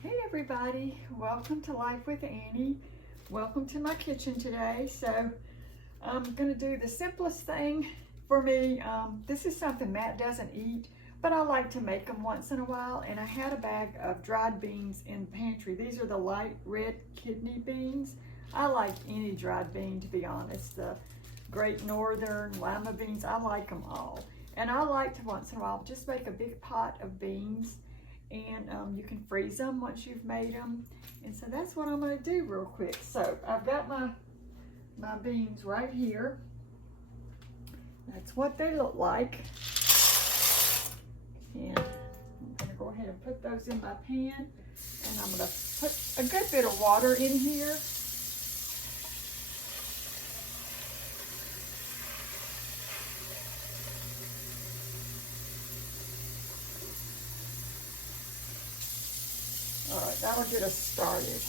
Hey everybody, welcome to Life with Annie. Welcome to my kitchen today. So I'm gonna do the simplest thing for me. This is something Matt doesn't eat, but I like to make them once in a while. And I had a bag of dried beans in the pantry. These are the light red kidney beans. I like any dried bean, to be honest. The Great Northern, lima beans, I like them all. And I like to once in a while just make a big pot of beans, and you can freeze them once you've made them. And so that's what I'm going to do real quick. So I've got my beans right here. That's what they look like. And I'm going to go ahead and put those in my pan, and I'm going to put a good bit of water in here. All right, that'll get us started.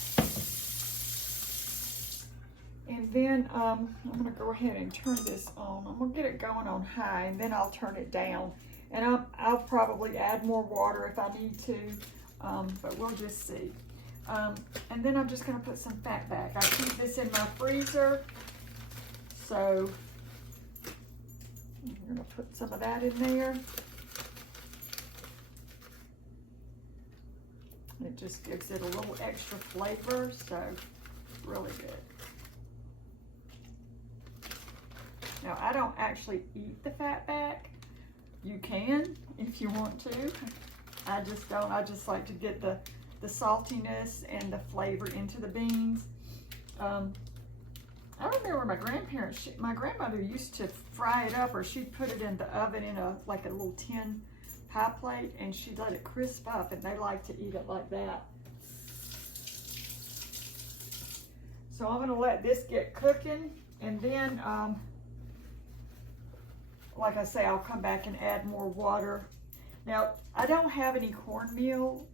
And then I'm gonna go ahead and turn this on. I'm gonna get it going on high, and then I'll turn it down. And I'll probably add more water if I need to, but we'll just see. And then I'm just gonna put some fat back. I keep this in my freezer, so I'm gonna put some of that in there. It just gives it a little extra flavor, so really good. Now, I don't actually eat the fat back. You can if you want to. I just don't. I just like to get the saltiness and the flavor into the beans. I remember my grandparents, my grandmother used to fry it up, or she'd put it in the oven in like a little tin pie plate, and she'd let it crisp up, and they like to eat it like that. So I'm going to let this get cooking, and then like I say, I'll come back and add more water. Now, I don't have any cornmeal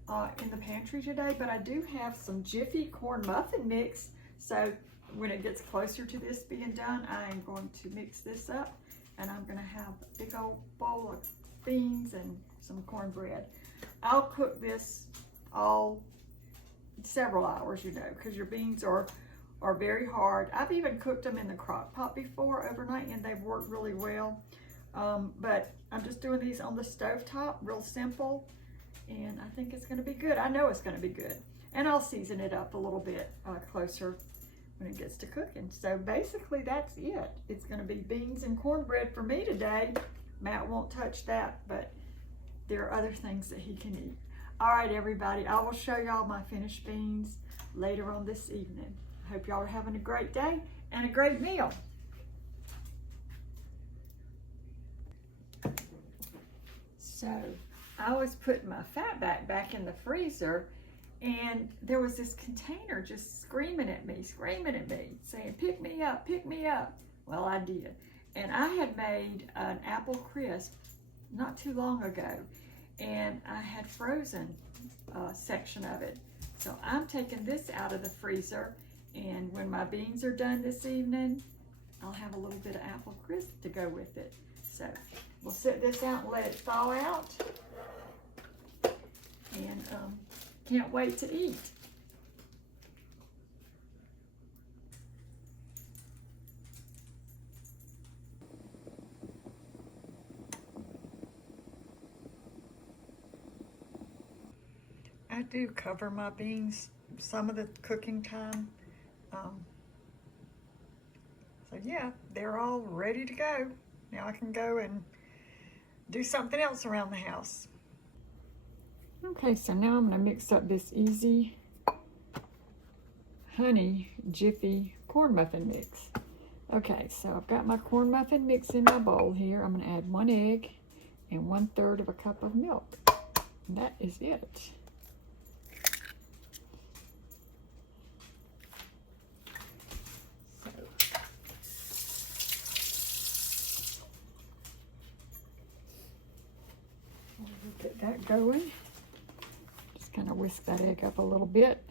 in the pantry today, but I do have some Jiffy corn muffin mix. So when it gets closer to this being done, I am going to mix this up, and I'm going to have a big old bowl of beans and some cornbread. I'll cook this all several hours, you know, because your beans are very hard. I've even cooked them in the crock pot before overnight, and they've worked really well. But I'm just doing these on the stove top, real simple, and I think it's going to be good. I know it's going to be good, and I'll season it up a little bit closer when it gets to cooking. So basically that's it. It's going to be beans and cornbread for me today. Matt won't touch that, but there are other things that he can eat. All right, everybody, I will show y'all my finished beans later on this evening. I hope y'all are having a great day and a great meal. So I was putting my fat back in the freezer, and there was this container just screaming at me, saying, pick me up, pick me up. Well, I did. And I had made an apple crisp not too long ago, and I had frozen a section of it. So I'm taking this out of the freezer, and when my beans are done this evening, I'll have a little bit of apple crisp to go with it. So we'll set this out and let it thaw out, and can't wait to eat. I do cover my beans some of the cooking time. So yeah, they're all ready to go. Now I can go and do something else around the house. Okay, so now I'm going to mix up this Easy Honey Jiffy corn muffin mix. Okay, so I've got my corn muffin mix in my bowl here. I'm going to add 1 egg and 1/3 of a cup of milk. And that is it. Get that going. Just kind of whisk that egg up a little bit.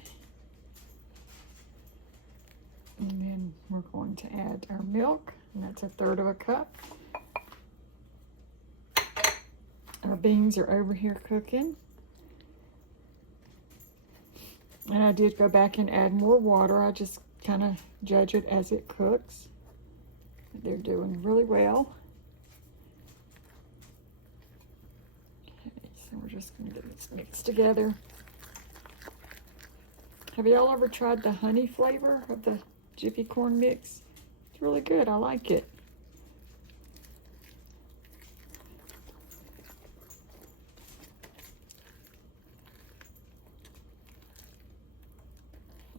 And then we're going to add our milk, and that's 1/3 of a cup. Our beans are over here cooking. And I did go back and add more water. I just kind of judge it as it cooks. They're doing really well. Okay, so we're just going to get this mixed together. Have y'all ever tried the honey flavor of the Jiffy corn mix? It's really good. I like it.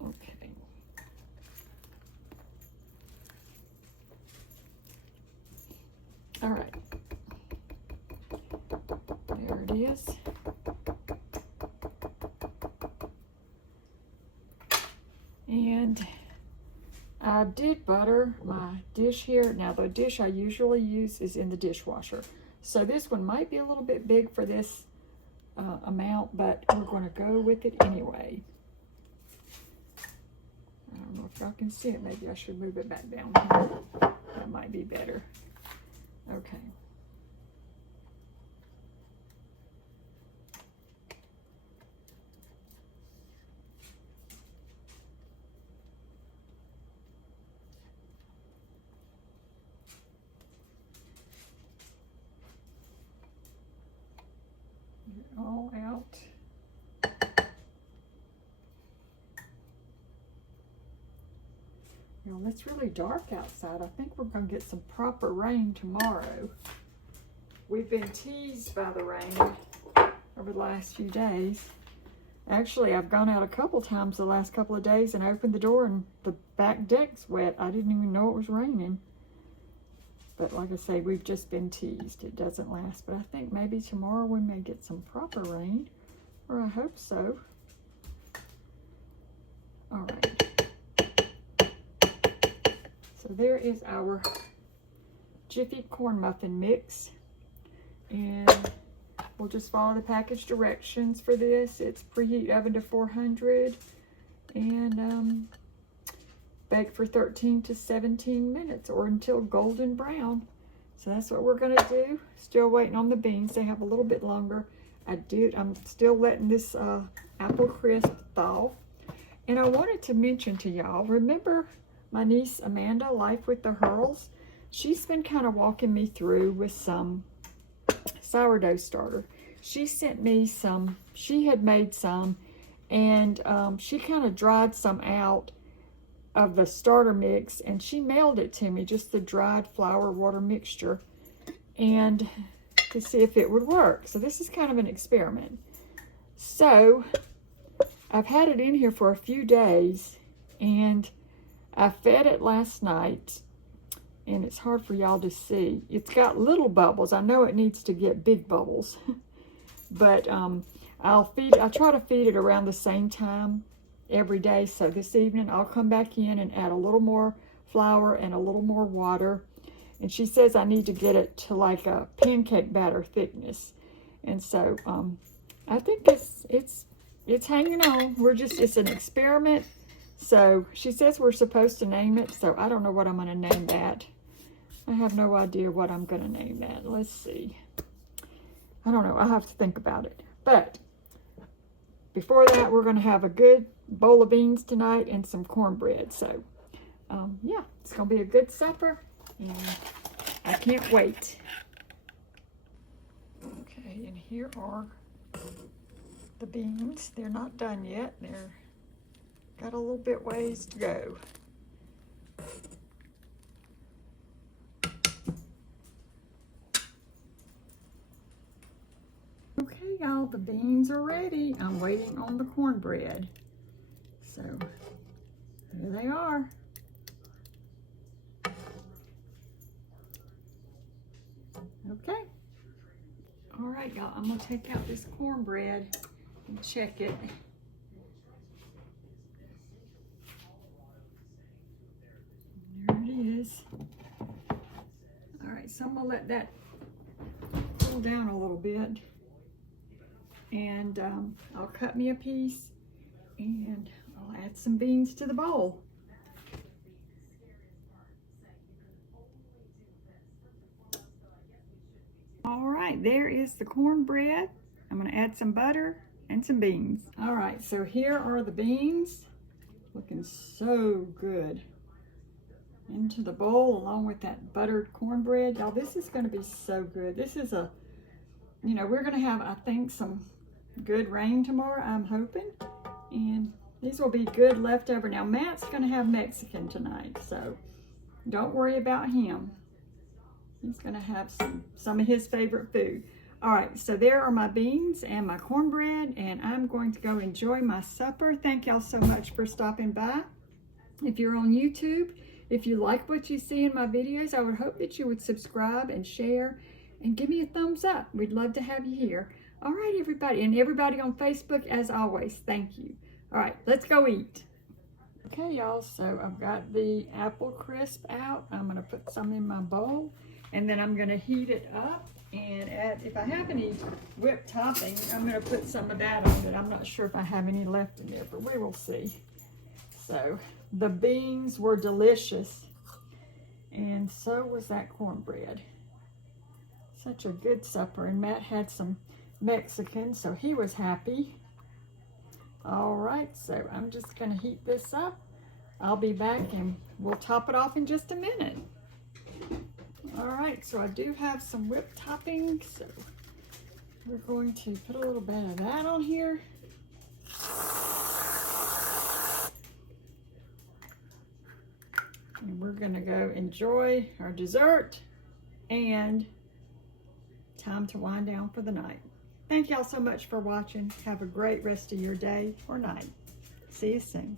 Okay. All right. There it is. And I did butter my dish here. Now the dish I usually use is in the dishwasher. So this one might be a little bit big for this amount, but we're going to go with it anyway. I don't know if y'all can see it. Maybe I should move it back down here. That might be better. Okay. All out. Well, it's really dark outside. I think we're going to get some proper rain tomorrow. We've been teased by the rain over the last few days. Actually, I've gone out a couple times the last couple of days and opened the door and the back deck's wet. I didn't even know it was raining. But like I say, we've just been teased. It doesn't last. But I think maybe tomorrow we may get some proper rain. Or I hope so. All right. So there is our Jiffy corn muffin mix. And we'll just follow the package directions for this. It's preheat oven to 400 and bake for 13 to 17 minutes or until golden brown. So that's what we're gonna do. Still waiting on the beans. They have a little bit longer. I'm still letting this apple crisp thaw. And I wanted to mention to y'all, remember my niece Amanda, Life with the Hurls? She's been kind of walking me through with some sourdough starter. She sent me some, she had made some, and she kind of dried some out of the starter mix, and she mailed it to me, just the dried flour water mixture, and to see if it would work. So this is kind of an experiment. So I've had it in here for a few days, and I fed it last night, and it's hard for y'all to see. It's got little bubbles. I know it needs to get big bubbles, but I try to feed it around the same time every day. So this evening I'll come back in and add a little more flour and a little more water. And she says I need to get it to like a pancake batter thickness. And so I think it's hanging on. It's an experiment. So she says we're supposed to name it. So I don't know what I'm going to name that. I have no idea what I'm going to name that. Let's see. I don't know. I'll have to think about it. But before that, we're going to have a good bowl of beans tonight and some cornbread. So, yeah, it's going to be a good supper, and I can't wait. Okay, and here are the beans. They're not done yet. They're got a little bit ways to go. Okay, y'all, the beans are ready. I'm waiting on the cornbread. So, here they are. Okay. All right, y'all, I'm gonna take out this cornbread and check it. There it is. All right, so I'm gonna let that cool down a little bit. And I'll cut me a piece and I'll add some beans to the bowl. All right, there is the cornbread. I'm going to add some butter and some beans. All right, so here are the beans. Looking so good. Into the bowl along with that buttered cornbread. Y'all, this is gonna be so good. This is a, you know, we're gonna have, I think, some good rain tomorrow, I'm hoping. And these will be good leftover. Now, Matt's gonna have Mexican tonight, so don't worry about him. He's gonna have some of his favorite food. All right, so there are my beans and my cornbread, and I'm going to go enjoy my supper. Thank y'all so much for stopping by. If you're on YouTube, if you like what you see in my videos, I would hope that you would subscribe and share and give me a thumbs up. We'd love to have you here. All right, everybody, and everybody on Facebook, as always, thank you. All right, let's go eat. Okay, y'all, so I've got the apple crisp out. I'm gonna put some in my bowl, and then I'm gonna heat it up and add, if I have any whipped topping, I'm gonna put some of that on it. I'm not sure if I have any left in there, but we will see. So the beans were delicious, and so was that cornbread. Such a good supper, and Matt had some Mexican, so he was happy. All right, so I'm just gonna heat this up. I'll be back and we'll top it off in just a minute. All right, so I do have some whipped topping, so we're going to put a little bit of that on here. And we're gonna go enjoy our dessert and time to wind down for the night. Thank y'all so much for watching. Have a great rest of your day or night. See you soon.